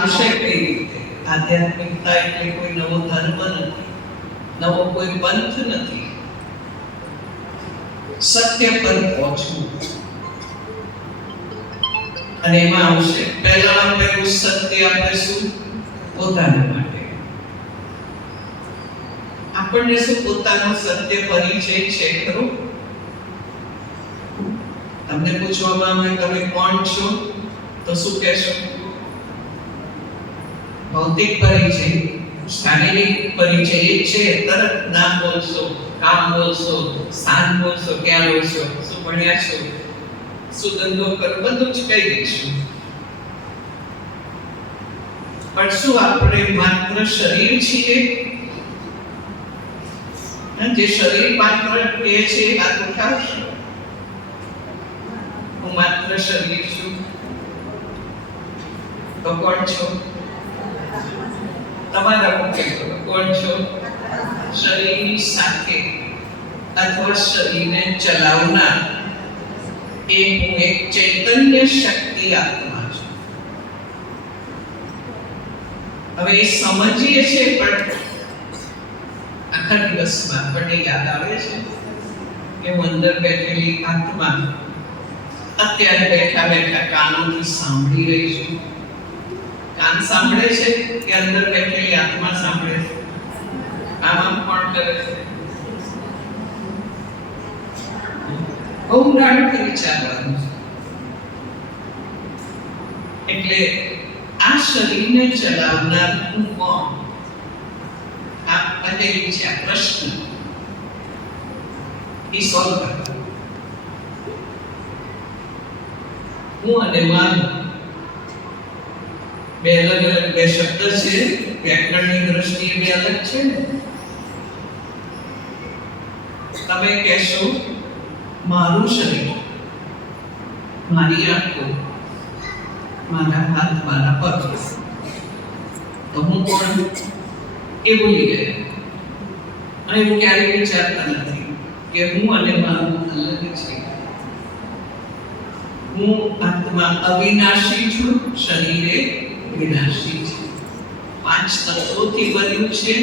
આવશે કઈ રીતે? આધ્યાત્મિકતા એટલે કોઈ નવો ધર્મ નથી. નવો કોઈ પંથ નથી. સત્ય પર પહોંચવું. અને એમાં આવશે પહેલા પહેલું સત્ય આપણે શું? પોતાના માટે. આપણને શું પોતાનો સત્ય પરિચય છે? ખરો? તમને પૂછવામાં આવે તમે કોણ છો? તો શું કહેશો? ભૌતિક પરિચય, શારીરિક પરિચય એ છે, તરત નામ બોલશો, કામ બોલશો, સ્થાન બોલશો, ક્યાં બોલશો શું ભણ્યા છો. શું ધંધો કરો બધું જ કહી દઈશું. પણ શું આપણે માત્ર શરીર છીએ? જે શરીર માત્ર કે છે એ વાત ઉઠાવશો હું માત્ર શરીર છું. તો કોણ છો? તમારા કોણ છો? શરીરની સાથે અથવા શરીરને ચલાવનાર? એ હું એક ચૈતન્ય શક્તિ આત્મા છું. હવે એ સમજીએ છે પણ આખા દિવસમાં આપણને યાદ આવે છે કે હું અંદર બેઠેલી આત્મા અત્યારે બેઠા બેઠા કાનોથી સાંભળી રહી છું. કાન સાંભળે છે કે અંદર બેઠેલી આત્મા સાંભળે છે? આમ પણ કરે છે? બહુ ઊંડાણથી વિચારવાનું છે. એટલે આ શરીરને ચલાવનાર હું કોણ? આ પહેલી છે આ પ્રશ્ન. એ સોલ્વ કરતા હું અને મારું બે અલગ અલગ બે શબ્દ છે, વ્યાકરણની દ્રષ્ટિએ બે અલગ છે? તમે કહેશો, મારું શરીર, મારી આંખો, મારા હાથ, મારા પગ. તો હું કોણ? એ ભૂલી ગયા. અને એવું ક્યારેય વિચારતા નથી કે હું અને મારું અલગ છે. હું આત્મા અવિનાશી છું, શરીરે વિનાશી છે. પાંચ તત્વોથી બન્યું છે.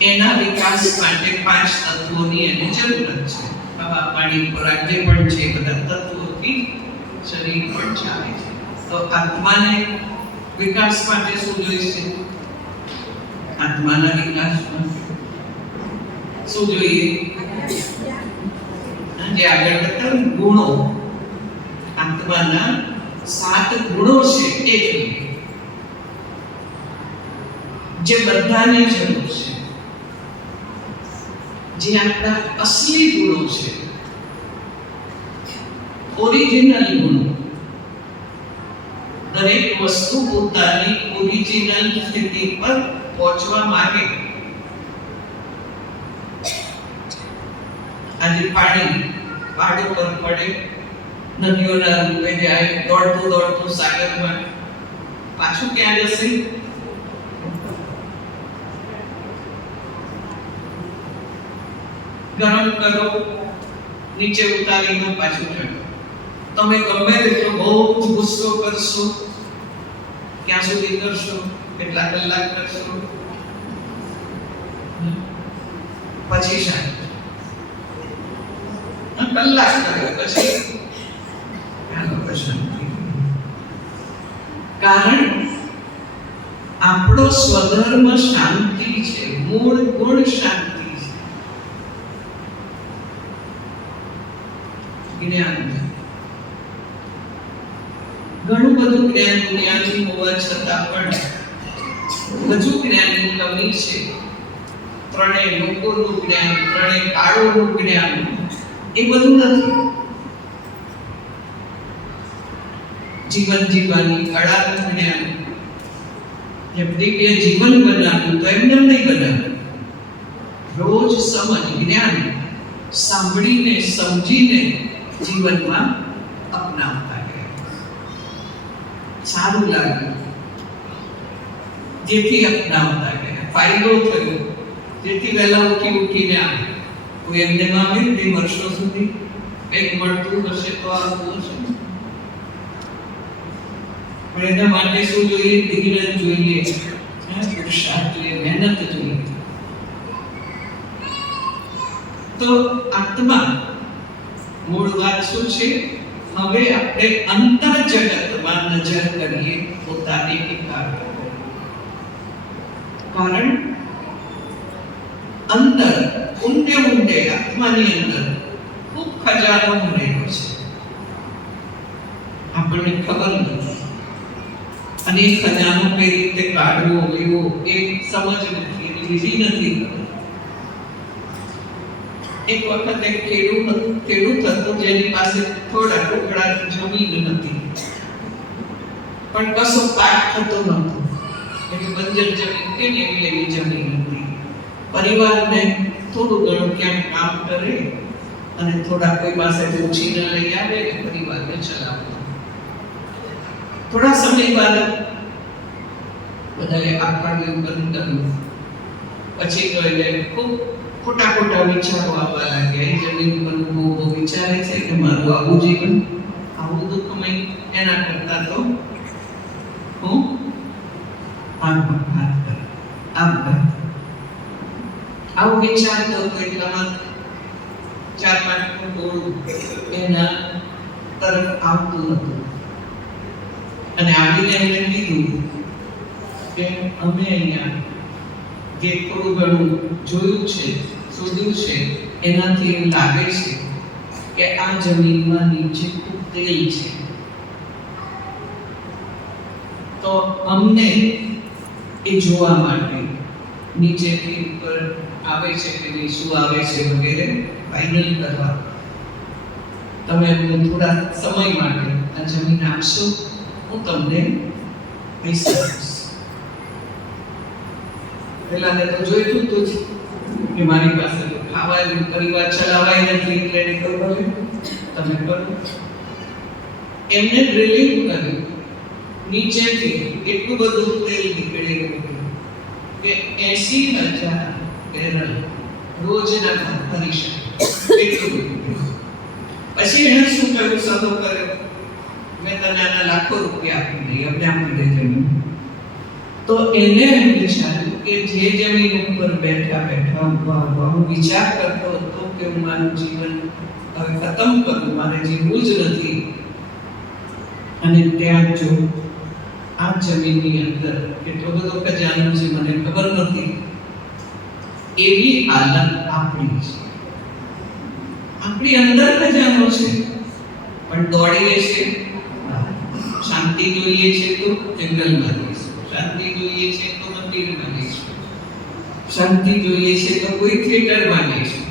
એના વિકાસ માટે પાંચ તત્વોની એને જરૂરત છે. હવા, પાણી જે પણ છે બધા તત્વોથી શરીર પણ ચાલે છે. તો આત્માને વિકાસ માટે શું જોઈશે? આત્માના વિકાસમાં શું જોઈએ? જે આગળ બતાવ્યું ગુણો. આત્માના સાત ગુણો છે એ જોઈએ જે બધાને જરૂર છે, જે આપણા અસલી ગુણો છે ઓરિજિનલ ગુણો, દરેક વસ્તુ પોતાની ઓરિજિનલ સ્થિતિ પર પહોંચવા માટે આજે પાણી પાડો પર પડે, નદીઓના રૂપે જાય, દોડતું દોડતું સાગરમાં પાછું ક્યાં જશે? ગરમ કરો, નીચે ઉતારીને પાછું ચડો તમે ગમે તેટલો બહુ ગુસ્સો કરશો ક્યાં સુધી કરશો, કેટલા કલાક કરશો? પછી શાંત કલાક કર્યો પછી. કારણ, આપણો સ્વધર્મ શાંતિ છે, મૂળ ગુણ શાંતિ છે જ્ઞાન ઘણું બધું જ્ઞાન દુનિયાથી હોવા છતાં પણ હજુ જ્ઞાનની કમી છે. ત્રણેય લોકોનું જ્ઞાન, ત્રણેય કાળોનું જ્ઞાન એ બધું નથી. જીવન જીવવાની કળાનું જ્ઞાન, જેમ દિવ્ય જીવન બનાવ્યું તો એમને નહીં બનાવ્યું. રોજ સમજ જ્ઞાન સાંભળીને, સમજીને જીવનમાં અપનાવતા ગયા સારું લાગ્યું જેથી અપનાવતા ગયા ફાયદો થયો જેથી વહેલા ઉઠી ઉઠીને આવે કોઈ એમને આવે તે વર્ષો સુધી કંઈક મળતું હશે તો આવતું હશે પણ એના માટે શું જોઈએ ધીરજ જોઈએ હે? પુરુષાર્થ જોઈએ મહેનત જોઈએ તો આત્મા મૂળ વાત શું છે? હવે આપણે અંતર જગતમાં નજર કરીએ પોતાની વિકાર કારણ અંદર ઊંડે ઊંડે આત્માની અંદર ખૂબ ખજાનો ભરેલો છે. આપણને ખબર નથી. અને એ ખજાનો કઈ રીતે કાઢવો એવો એ સમજ નથી એની વિધિ નથી ખબર. એક વખત એક ખેડૂત ખેડૂત હતો જેની પાસે થોડા ટુકડા જમીન હતી. પણ કશો પાક થતો નહોતો. એટલે બંજર જમીન કે એવી એવી જમીન હતી. પરિવારને થોડું ઘણું ક્યાંક કામ કરે અને થોડા કોઈ પાસે ઉછીને લઈ આવે અને પરિવારને ચલાવતો થોડા સમય બાદ બધાએ આપવાનું બંધ કર્યું. પછી તો એને ખૂબ ખોટા ખોટા વિચારો આવવા લાગ્યા. એ જમીન પર બહુ વિચારે છે કે મારું આવું જીવન, આવું દુઃખમય એના કરતા તો હું આત્મઘાત કરું આપઘાત આવું વિચારતો હતો એટલામાં ચાર પાંચ ટોળું એના તરફ આવતું હતું. અને આવીને એમણે કીધું કે અમે અહીંયા જે થોડું ઘણું જોયું છે, શોધ્યું છે, એનાથી એવું લાગે છે કે આ જમીનમાં નીચે ખૂબ છે. તો અમને એ જોવા માટે નીચેથી ઉપર આવે છે કે નહીં શું આવે છે વગેરે ફાઇનલ કરવા. તમે અમને થોડા સમય માટે આ જમીન આપશો, હું તમને પૈસા આપીશ. પેલાને તો જોઈતું હતું જ કે મારી પાસે તો ખાવાનું પરિવાર ચલાવાય નથી એટલે એને કહ્યું ભલે તમે કરો. એમને ડ્રિલિંગ કર્યું. નીચેથી એટલું બધું તેલ નીકળેલું કે એસી હજાર બેરલ રોજના ભરી શકે. એટલું બધું. પછી એણે શું કર્યું? સદો કર્યો. મેં તને આના લાખો રૂપિયા આપી દઈ અમને આપી દે જમીન તો એને એમ વિચાર્યું કે જે જમીન ઉપર બેઠા બેઠા ઊભા ઊભા હું વિચાર કરતો હતો કે હું મારું જીવન હવે ખતમ કરું, મારે જીવવું જ નથી. અને ત્યાં જો આ જમીનની અંદર કેટલો બધો ખજાનો છે, મને ખબર નથી. એવી હાલત આપણી છે. આપણી અંદર ખજાનો છે, પણ દોડીએ છે શાંતિ જોઈએ છે તો જંગલમાં જઈશું શાંતિ જોઈએ છે તો મંદિરમાં જઈશું શાંતિ જોઈએ છે તો કોઈ થિયેટરમાં જઈશું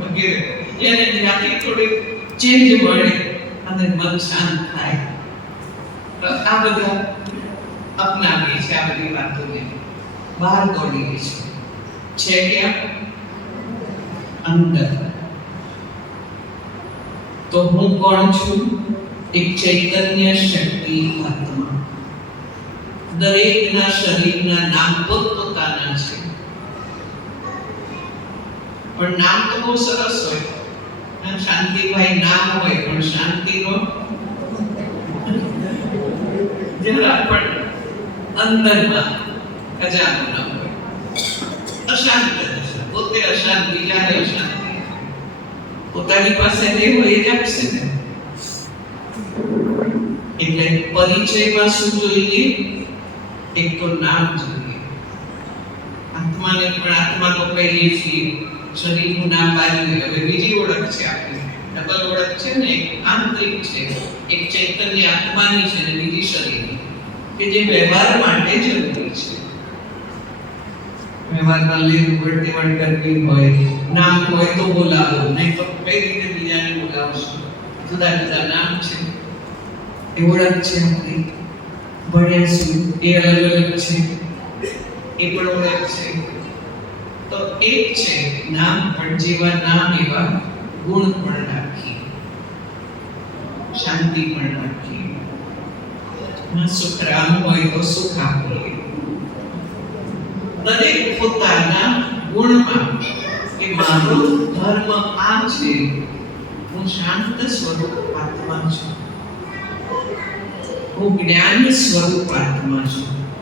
વગેરે. જ્યારે જ્ઞાતિ થોડી ચેન્જ મળે અને મન શાંત થાય. તો આ બધા અપનાવીએ છીએ આ બધી વાતોને. બહાર દોડીએ છીએ. છે ક્યાં અંદર. તો હું કોણ છું? એક ચૈતન્ય શક્તિ આત્મા. દરેકના શરીરના નામ પોતપોતાના છે. પણ નામ તો બહુ સરસ હોય. આમ શાંતિભાઈ નામ હોય, પણ શાંતિનો જરા પણ અંદરમાં ખજાનો ન હોય. અશાંત પોતે અશાંત બીજાને અશાંતિ? પોતાની પાસે જે હોય એ જ આપશે ને. એટલે પરિચયમાં શું જોઈએ એક તો નામ જોઈએ આત્માને પણ આત્મા તો કહીએ છીએ શરીરનું નામ બાજુ હવે બીજી ઓળખ છે આપણી ડબલ ઓળખ છે ને એક આંતરિક છે એક ચૈતન્ય આત્માની છે ને બીજી શરીરની કે જે વ્યવહાર માટે જરૂરી છે વ્યવહારમાં લેવું વર્તેવણ કરવી હોય નામ હોય તો બોલાવો નહીં તો કઈ રીતે બીજાને બોલાવશો જુદા જુદા નામ છે એ ઓળખ છે આપણી ભણ્યા છું, એ અલગ અલગ છે, એ પણ ઓળખ છે. તો એક છે નામ, પણ જેવા નામ એવા ગુણ પણ રાખી શાંતિ પણ રાખી સુખ રામ હોય તો સુખ આપીએ દરેક પોતાના ગુણમાં કે મારો ધર્મ આ છે. હું શાંત સ્વરૂપ આત્મા છું. હું જ્ઞાન સ્વરૂપ આત્મા છું.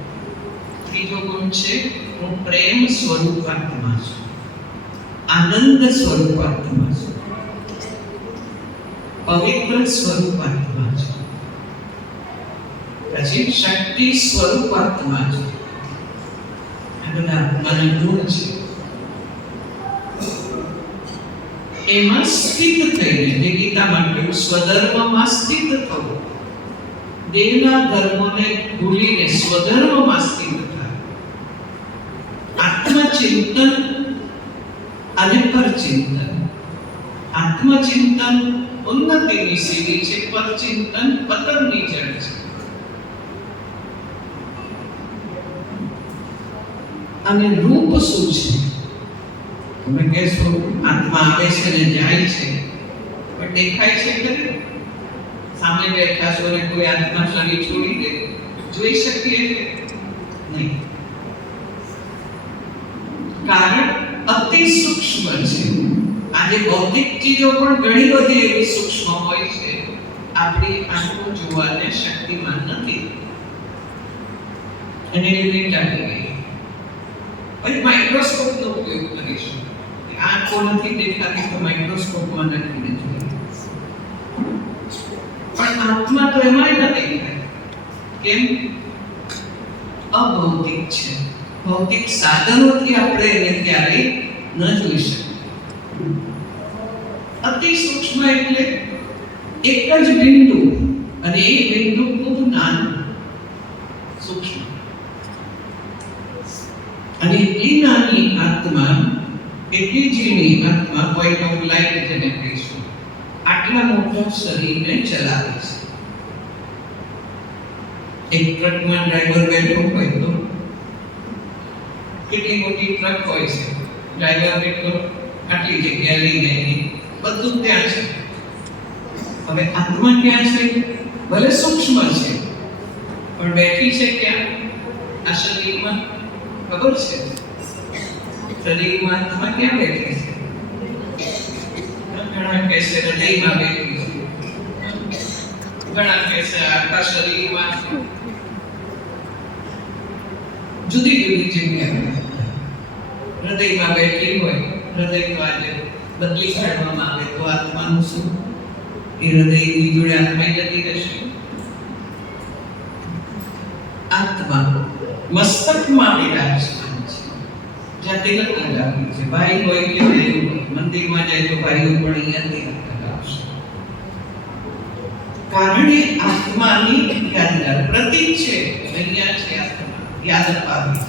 ત્રીજો ગુણ છે, હું પ્રેમ સ્વરૂપ આત્મા છું. આનંદ સ્વરૂપ આત્મા છું. પવિત્ર સ્વરૂપ આત્મા છું. પછી શક્તિ સ્વરૂપ આત્મા છું. આ બધા આત્માના ગુણ છે. એમાં સ્થિત થઈને જે ગીતામાં કહ્યું, સ્વધર્મમાં સ્થિત થવું. દેહના ધર્મને ભૂલીને સ્વધર્મમાં સ્થિત થાય. આત્મચિંતન અને પરચિંતન. આત્મચિંતન ઉન્નતિની સીડી છે, પરચિંતન પતનની જડ છે. અને રૂપ શું છે? તમે કહેશો, આત્મા આવે છે ને જાય છે. પણ દેખાય છે ખરી? સામે બેઠા છો ને કોઈ આત્મા શરીર છોડી દે જોઈ શકીએ છીએ નહીં કારણ અતિ સૂક્ષ્મ છે આજે ભૌતિક ચીજો પણ ઘણી બધી એવી સૂક્ષ્મ હોય છે આપણી આંખો જોવાને શક્તિમાન નથી અને લિમિટ આવી ગઈ પછી માઇક્રોસ્કોપનો ઉપયોગ કરીશું આંખો નથી દેખાતી તો માઇક્રોસ્કોપમાં નાખીને જોઈએ પણ આત્મા તો એમાં નથી કેમ? અભૌતિક છે. ભૌતિક સાધનોથી આપણે એને ક્યારેય ન જોઈ શકીએ. અતિ સૂક્ષ્મ એટલે એક જ બિંદુ અને એ બિંદુ ખૂબ નાનું, સૂક્ષ્મ. અને એટલી નાની આત્મા, એટલી ઝીણી આત્મા પોઈન્ટ ઓફ લાઈટ જેને કહીશું, આટલા મોટા શરીરને ચલાવે છે. એક ટ્રકમાં ડ્રાઈવર બેઠો હોય તો કેટલી મોટી ટ્રક હોય છે? ડ્રાઈવર બેઠો આટલી જગ્યા લઈને એની બધું ત્યાં છે. હવે આત્મા ક્યાં છે? ભલે સૂક્ષ્મ છે, પણ બેઠી છે ક્યાં? આ શરીરમાં ખબર છે? શરીરમાં આત્મા ક્યાં બેઠી છે? ઘણા કહેશે હૃદયમાં બેઠી છે. ઘણા કહેશે આખા શરીરમાં જુદી જુદી જગ્યાએ હૃદયમાં બેઠી હોય હૃદય આજે બદલી કાઢવામાં આવે તો આત્માનું શું એ હૃદયની જોડે આત્મા જતી રહેશે. આત્મા મસ્તકમાં વિરાજમાન છે. જ્યાં તિલક લગાવ્યું છે. ભાઈ હોય કે બહેન મંદિરમાં જાય તો ભાઈઓ પણ અહીંયા તિલક લગાવશે. કારણ આત્માની યાદગાર પ્રતીક છે. અહીંયા છે આત્મા. યાદ અપાવી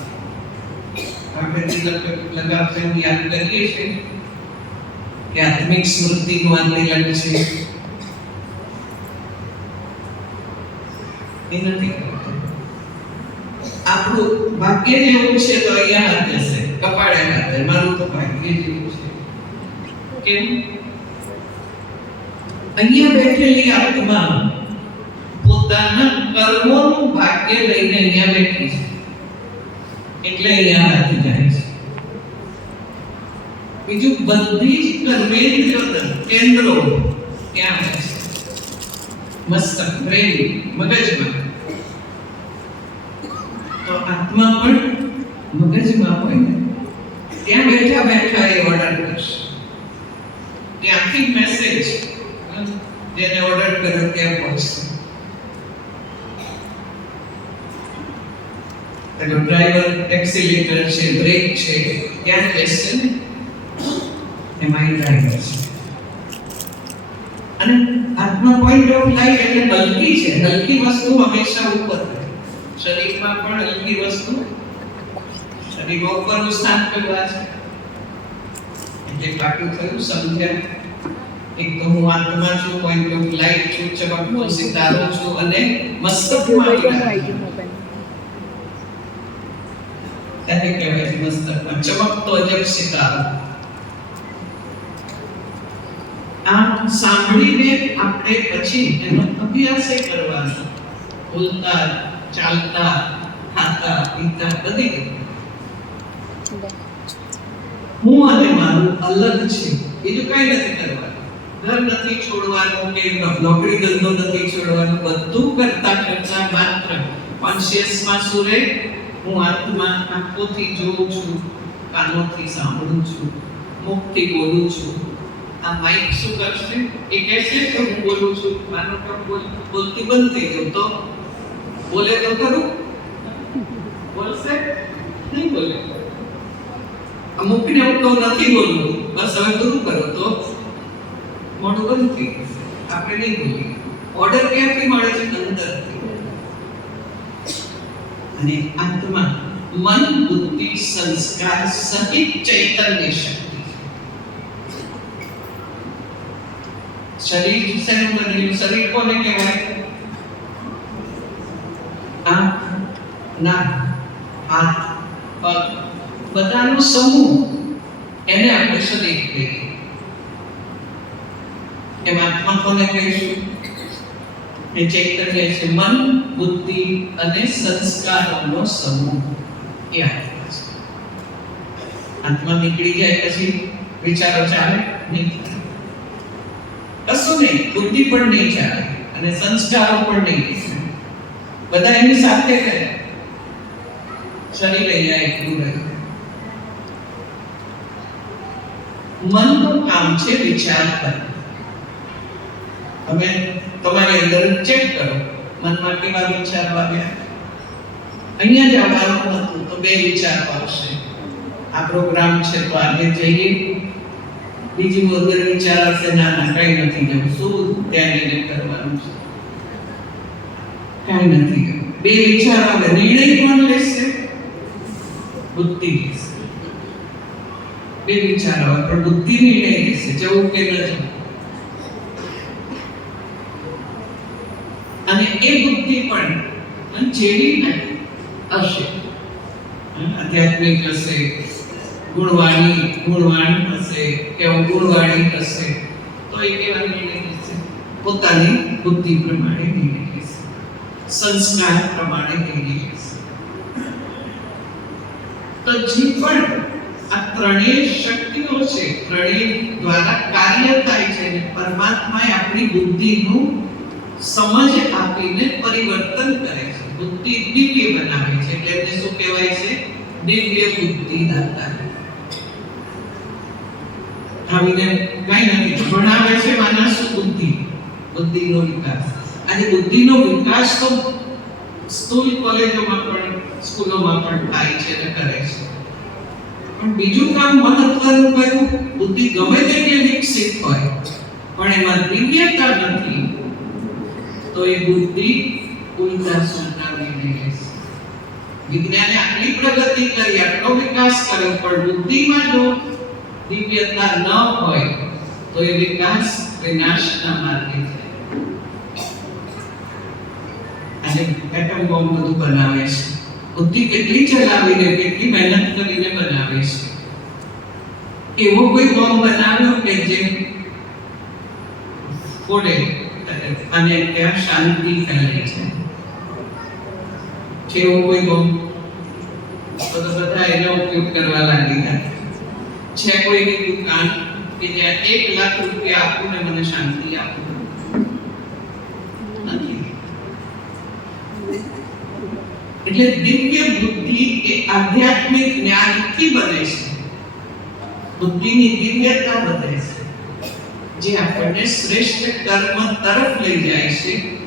આપણે તિલક લગાવતા એવું યાદ કરીએ છીએ કે આત્મિક સ્મૃતિનું આ તિલક છે એ નથી કરતું. આપણું ભાગ્ય જેવું છે તો અહીંયા હાથ જશે કપાળે હાથે મારું તો ભાગ્ય જેવું છે કેમ અહીંયા બેઠેલી આત્મા પોતાના કર્મોનું ભાગ્ય લઈને અહીંયા બેઠી છે એટલે અહીંયા હાથ જાય છે બીજું બધી જ કર્મેન્દ્રિયો કેન્દ્રો ક્યાં છે મસ્તક બ્રેન મગજમાં તો આત્મા પણ મગજમાં હોય ને ત્યાં બેઠા બેઠા એ ઓર્ડર કરશે ત્યાંથી મેસેજ જેને ઓર્ડર કર્યો ત્યાં પહોંચશે પેલો ડ્રાઈવર એક્સિલેટર છે બ્રેક છે ત્યાં બેસશે ને? એમાં ડ્રાઈવર છે. અને આત્મા પોઈન્ટ ઓફ લાઈટ એટલે હલકી છે. હલકી વસ્તુ હંમેશા ઉપર રહે. શરીરમાં પણ હલકી વસ્તુ શરીરમાં ઉપરનું સ્થાન કરવા છે. એટલે પાકું થયું સમજ્યા એક તો હું આત્મા છું પોઈન્ટ ઓફ લાઈટ છું, ચમકતો સિતારો છું અને મસ્તકમાં તેને કહેવાય મસ્તકમાં. ચમકતો અજબ શિકાર. આમ સાંભળીને આપણે પછી એનો અભ્યાસ કરવાનો. બોલતા, ચાલતા, ખાતા, પીતા, બધી હું અને મારું અલગ છે, બીજું કઈ નથી કરવાનું. ઘર નથી છોડવાનું કે નોકરી ધંધો નથી છોડવાનું, બધું કરતા કરતા માત્ર કોન્શિયસમાં રહે? હું આત્મા આંખોથી જોઉં છું, કાનોથી સાંભળું છું, મુખથી બોલું છું. આ માઇક શું કરશે? એ કહેશે કે હું બોલું છું. માનો કે બોલ- બોલતી બંધ થઈ જાઉં તો બોલે તો ખરું? બોલશે? નહીં બોલે. અમુકને હું કહું નથી બોલવું. બસ હવે પૂરું કરો તો? મોઢું બંધ થઈ ગયું. આપણે નહીં બોલીએ. ઓર્ડર ક્યાંથી મળે છે? અંદરથી. અને આત્મા મન બુદ્ધિ સંસ્કાર સહિત ચૈતન્ય શક્તિ શરીર શેનું બનેલું શરીર કોને કહેવાય આંખ નાક હાથ પગ બધાનો સમૂહ એને આપણે શરીર કહીએ એમ આત્મા કોને કહીશું એ ચૈતન્ય છે મન બુદ્ધિ અને સંસ્કારોનો સમૂહ એ આત્મા નીકળી જાય પછી વિચારો ચાલે નહીં કશું નહીં, બુદ્ધિ પણ નહીં ચાલે અને સંસ્કારો પણ નહીં બધા એની સાથે કરે શરીર અહીંયા એકલું રહે. મનનું કામ છે વિચાર કરવું. તમે તમારી અંદર ચેક કરો, મનમાં કેવા વિચારો આવ્યા? અહીંયા જ આવવાનું હતું, તો બે વિચાર આવશે. આ પ્રોગ્રામ છે તો આજે જઈએ બીજી અંદર વિચાર આવશે ના ના કઈ નથી જવું શું ત્યાં જઈને કરવાનું છે? કઈ નથી જવું બે વિચાર આવે, નિર્ણય કોણ લેશે? બુદ્ધિ લેશે. બે વિચાર આવે, પણ બુદ્ધિ નિર્ણય લેશે. જવું કે ન જવું? અને એ બુદ્ધિ પણ જેવી હશે આધ્યાત્મિક હશે ગુણવાણી ગુણવાન હશે કે અવગુણવાણી હશે તો એ કેવા નિર્ણય લેશે પોતાની બુદ્ધિ પ્રમાણે નિર્ણય લેશે સંસ્કાર પ્રમાણે નિર્ણય લેશે તો જે પણ આ ત્રણેય શક્તિઓ છે ત્રણેય દ્વારા કાર્ય થાય છે અને પરમાત્માએ આપણી બુદ્ધિનું સમજ આપીને પરિવર્તન કરે બુદ્ધિ દિવ્ય બનાવે છે એટલે એને શું કહેવાય છે? દિવ્ય બુદ્ધિ દાતા. આવીને કઈ નથી ભણાવે છે માનસ બુદ્ધિ. બુદ્ધિનો વિકાસ. અને બુદ્ધિનો વિકાસ તો સ્કૂલ કોલેજોમાં પણ, સ્કૂલોમાં પણ થાય છે અને કરે છે. પણ બીજું કામ મહત્વનું કયું? બુદ્ધિ ગમે તેટલી વિકસિત હોય, પણ એમાં દિવ્યતા નથી. તો એ બુદ્ધિ સુલટા નિર્ણય લેશે વિજ્ઞાને આટલી પ્રગતિ કરી, આટલો વિકાસ કર્યો, પણ બુદ્ધિમાં જો દિવ્યતા ન હોય, તો એ વિકાસ વિનાશના માર્ગે છે અને એટમ બોમ્બ બધું બનાવે છે. બુદ્ધિ કેટલી ચલાવીને કેટલી મહેનત કરીને બનાવે છે. એવો કોઈ બોમ્બ બનાવ્યો કે જે ફોડે અને ત્યાં શાંતિ ફેલાય છે છે એવો કોઈ બોમ્બ તો તો બધા એનો ઉપયોગ કરવા લાગી ગયા. છે કોઈ એવી દુકાન કે જ્યાં એક લાખ રૂપિયા આપું ને મને શાંતિ આપો. નથી. એટલે દિવ્ય બુદ્ધિ એ આધ્યાત્મિક જ્ઞાનથી બને છે. બુદ્ધિની દિવ્યતા બને છે. જે આપણને શ્રેષ્ઠ કર્મ તરફ લઈ જાય છે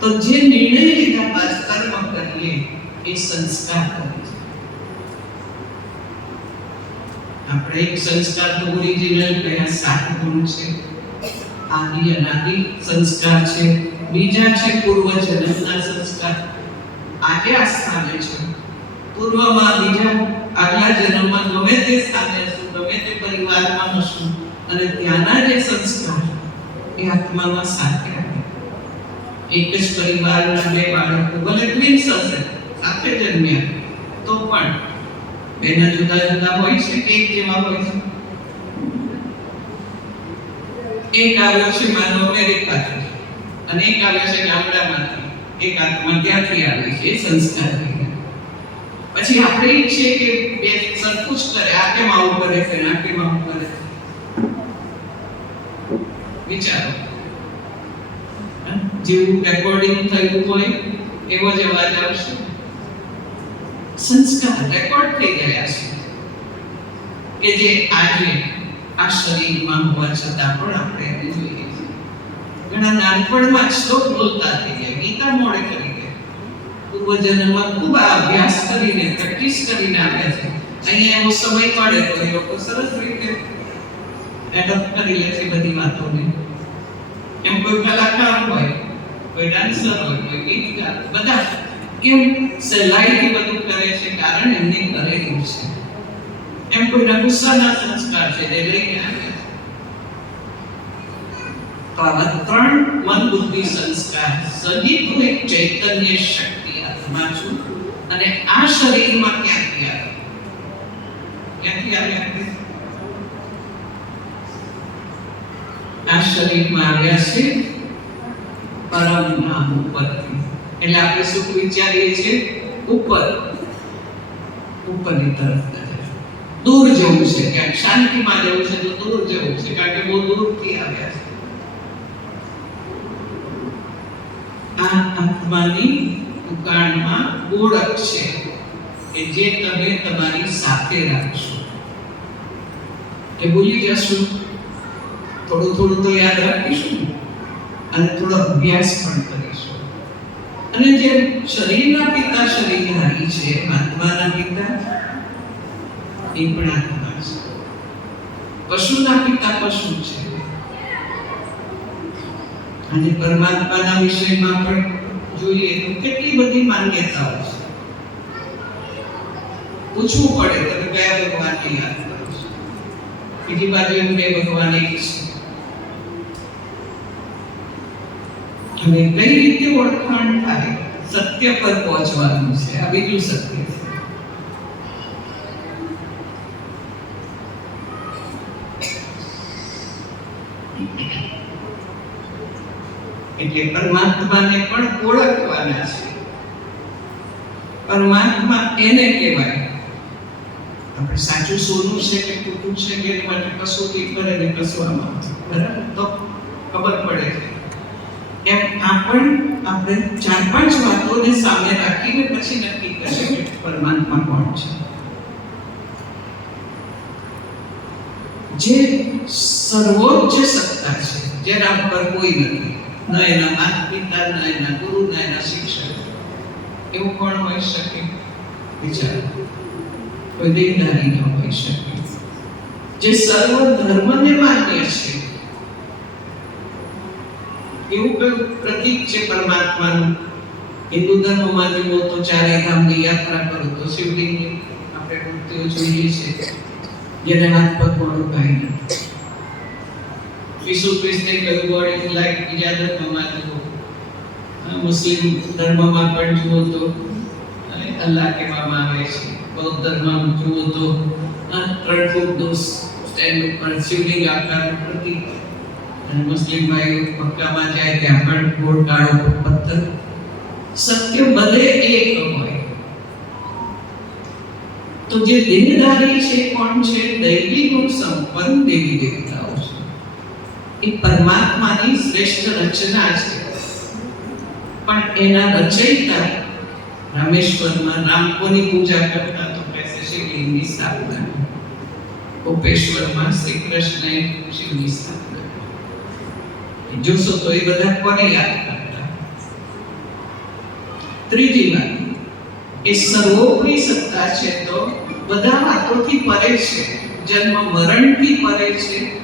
તો જે નિર્ણય લીધા બાદ કર્મ કરીએ, એ સંસ્કાર કરે છે. આપણે એક સંસ્કાર તો ઓરિજિનલ કયા સાત ગુણ છે. આદિ, અનાદિ સંસ્કાર છે. બીજા છે પૂર્વ જન્મના સંસ્કાર. આજે આ સ્થાને છે. પૂર્વમાં બીજા આગલા જન્મમાં ગમે તે સ્થાને હશું, ગમે તે પરિવારમાં હશું, અને ત્યાંના જે સંસ્કાર એ આત્મામાં સાથે એક જ પરિવારના બે બાળકો, ભલે ટ્વિન્સ હશે, સાથે જન્મ્યા, તો પણ બેના જુદા જુદા હોય છે કે એક જેવા હોય છે? એક આવ્યો છે માનો અમેરિકાથી અને એક આવ્યો છે ગામડામાંથી. એક આત્મા ત્યાંથી આવે છે, એ સંસ્કાર. પછી આપણે ઈચ્છીએ કે બે જ કરે. આ કેમ આવું કરે છે આ કેમ આવું કરે છે? જેવું રેકોર્ડિંગ થયું હોય, એવો જ અવાજ આવશે. સંસ્કાર રેકોર્ડ થઈ ગયા છે. કે જે આજે આ શરીરમાં હોવા છતાં પણ આપણે એને જોઈએ ઘણા નાનપણમાં જ શ્લોક બોલતા થઈ ગયા, ગીતા મોડે કરી ગયા. પૂર્વજન્મમાં ખૂબ આ અભ્યાસ કરીને પ્રેક્ટિસ કરીને આવ્યા છે. અહીંયા એવો સમય મળે તો એ લોકો સરસ રીતે એડપ્ટ કરી લે છે બધી વાતોને. એમ કોઈ કલાકાર હોય કોઈ ડાન્સર હોય, કોઈ ગીતકાર, બધા કેમ સહેલાઈથી બધું કરે છે? કારણ એમને કરેલું છે. એમ કોઈના ગુસ્સાના સંસ્કાર છે તે લઈને આવ્યા તો આવા ત્રણ મન બુદ્ધિ સંસ્કાર સજીવનું એક ચૈતન્ય શક્તિ આત્મા છું અને આ શરીરમાં ક્યાંથી આવે? ક્યાંથી આવ્યા આ શરીરમાં આવ્યા છે પરમ નામ ઉપરથી. એટલે આપણે સુખ વિચારીએ છીએ? ઉપર. ઉપરની તરફ દૂર જવું છે. ક્યાંક શાંતિમાં જવું છે તો દૂર જવું છે. કારણ કે બહુ દૂરથી આવ્યા છે. આ આત્માની ઉકાળમાં ઓળખ છે કે જે તમે તમારી સાથે રાખશો. એ ભૂલી જશું. થોડું થોડું તો યાદ રાખીશું અને થોડો અભ્યાસ પણ કરીશું. અને જે શરીરના પિતા શરીરધારી છે, આત્માના પિતા, એ પણ આત્મા છે. પશુના પિતા પશુ છે. અને પરમાત્માના વિષયમાં પણ જોઈએ તો કેટલી બધી માન્યતાઓ છે. પૂછવું પડે, તમે કયા ભગવાનને યાદ કરો છો? બીજી બાજુ એમ કે ભગવાન એક છે. અને કઈ રીતે ઓળખાણ થાય સત્ય પર પહોંચવાનું છે? આ બીજું સત્ય છે. એટલે પરમાત્માને પણ ઓળખવાના છે. પરમાત્મા એને કહેવાય. આપણે સાચું સોનું છે કે ખોટું છે કે માટે કસોટી કરે ને કસવામાં બરાબર? તો ખબર પડે પણ આપણે ચાર પાંચ વાતોને સામે રાખીને પછી નક્કી કરીએ કે પરમાત્મા કોણ છે. જે સર્વોચ્ચ સત્તા છે જેના ઉપર કોઈ નથી, ન એના માતા પિતા ન એના ગુરુ, ન એના શિક્ષક, એવું કોણ હોઈ શકે? વિચારો. કોઈ દેવદારી ન હોઈ શકે. જે સર્વ ધર્મને માન્ય છે એવું કયું પ્રતીક છે પરમાત્માનું હિન્દુ ધર્મમાં જુઓ તો ચારે ધામની યાત્રા કરો તો શિવલિંગની આપણે મૂર્તિઓ જોઈએ છે જેને હાથ પગ મોડું કાંઈ નથી ઈસુ ખ્રિસ્તે કહ્યું ગોડ ઇઝ લાઈક બીજા ધર્મમાં જુઓ અ, મુસ્લિમ ધર્મમાં પણ જુઓ તો અ, અલ્લાહ કહેવામાં આવે છે બૌદ્ધ ધર્મમાં જુઓ તો અ, ત્રણ ફૂટનું સ્ટેન્ડ ઉપર શિવલિંગ આકારનું પ્રતીક અને મુસ્લિમ ભાઈઓ મક્કામાં જાય ત્યાં પણ ગોળ કાળો પથ્થર સત્ય બધે એક હોય તો જે દેહધારી છે કોણ છે દૈવી ગુણ સંપન્ન દેવી દેવતાઓ છે એ પરમાત્માની શ્રેષ્ઠ રચના છે પણ એના રચયિતા રામેશ્વરમાં રામ કોની પૂજા કરતા તો કહેશે શિવલિંગની સ્થાપના કોપેશ્વરમાં શ્રી કૃષ્ણએ શિવની સ્થાપના કરી. જોશો તો એ બધા કોને યાદ કરતા? ત્રીજી વાત, એ સર્વોપરી સત્તા છે તો બધા વાતોથી પરે છે. જન્મ મરણથી પરે છે,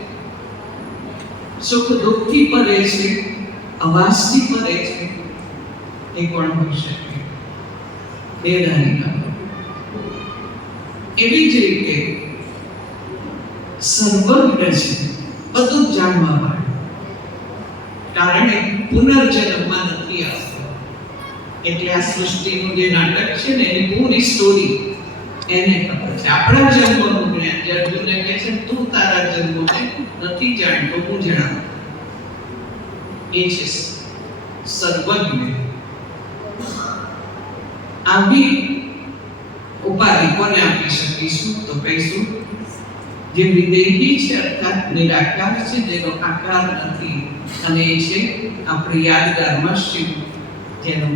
સુખ દુઃખથી પરે છે, અવાજથી પરે છે. એ કોણ હોઈ શકે? એ ધારી એવી જ રીતે સર્વજ્ઞ છે બધું જાણવા વાળું કારણ કે પુનર્જન્મમાં નથી આવતો. એટલે આ સૃષ્ટિનું જે નાટક છે ને, એની પૂરી સ્ટોરી એને ખબર છે. આપણા જન્મનું જ્ઞાન જે અર્જુનને કહે છે, તું તારા જન્મને નથી જાણતો હું જણાવું. એ છે સર્વજ્ઞ. આવી ઉપાધિ કોને આપી શકીશું? તો કહીશું જે વિદેહી છે અર્થાત નિરાકાર છે, જેનો આકાર નથી. અને એ છે આપણી યાદગારમાં શિવ જેનો,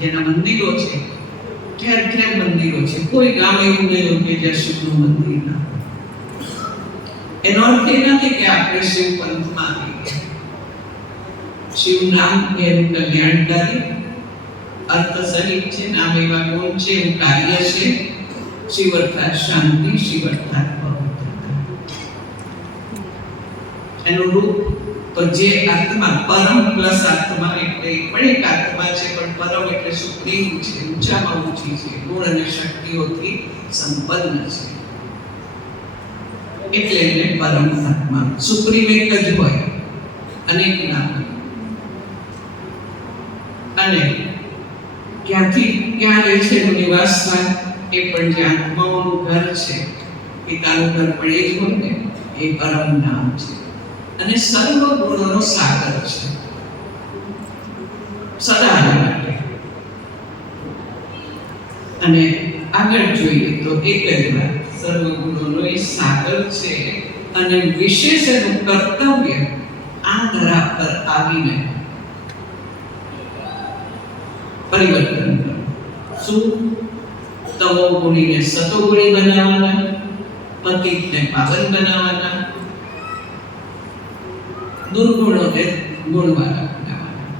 જેના મંદિરો છે. ઠેર ઠેર મંદિરો છે. કોઈ ગામ એવું નહીં કે જ્યાં શિવનું મંદિર ના એનો અર્થ એ નથી કે આપણે શિવ પંથમાં આવી શિવ નામ એનું કલ્યાણકારી, અર્થ સહિત છે. નામ એવા ગુણ છે? એવું કાર્ય છે. શિવ અર્થાત શાંતિ, શિવ અર્થાત પવિત્રતા એનું રૂપ. તો જે આત્મા પરમ પ્લસ આત્મા એટલે પણ એક આત્મા છે, પણ પરમ એટલે સુપ્રીમ છે, ઊંચામાં ઊંચી છે. ગુણ અને શક્તિઓથી સંપન્ન છે. એટલે એને પરમ આત્મા. સુપ્રીમ એક જ હોય. અનેક ના અને ક્યાંથી, ક્યાં રહે છે નિવાસ સ્થાન? એ પણ જે આત્માઓનું ઘર છે પિતાનું ઘર પણ એ જ હોય ને? એ પરમ નામ છે. અને સર્વ ગુણોનો સાગર છે. સદા માટે. અને આગળ જોઈએ તો એક જ વાત, સર્વ ગુણોનો એ સાગર છે અને વિશેષ એનું કર્તવ્ય આ ધરા પર આવીને પરિવર્તન શું? તમો ગુણીને સતો ગુણી બનાવવાના પતિને પાવન બનાવવાના દુર્ગુણોને ગુણવાળા બનાવવાના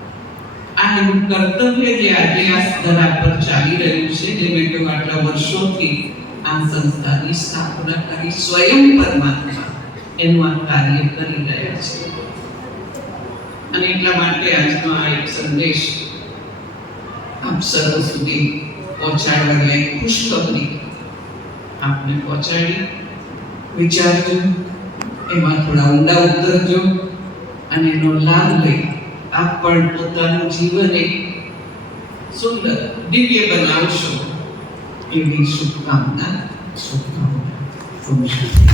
આ એનું કર્તવ્ય જે આજે આ ધરા પર ચાલી રહ્યું છે જે મેં કહ્યું આટલા વર્ષોથી આ સંસ્થાની સ્થાપના કરી સ્વયં પરમાત્મા એનું આ કાર્ય કરી રહ્યા છે અને એટલા માટે આજનો આ એક સંદેશ આપ સર્વ સુધી પહોંચાડવાની એક ખુશખબરી આપને પહોંચાડી વિચારજો એમાં થોડા ઊંડા ઉતરજો અને એનો લાભ લઈ આપ પણ પોતાનું જીવન એક સુંદર, દિવ્ય બનાવશો. એવી શુભકામના શુભકામના.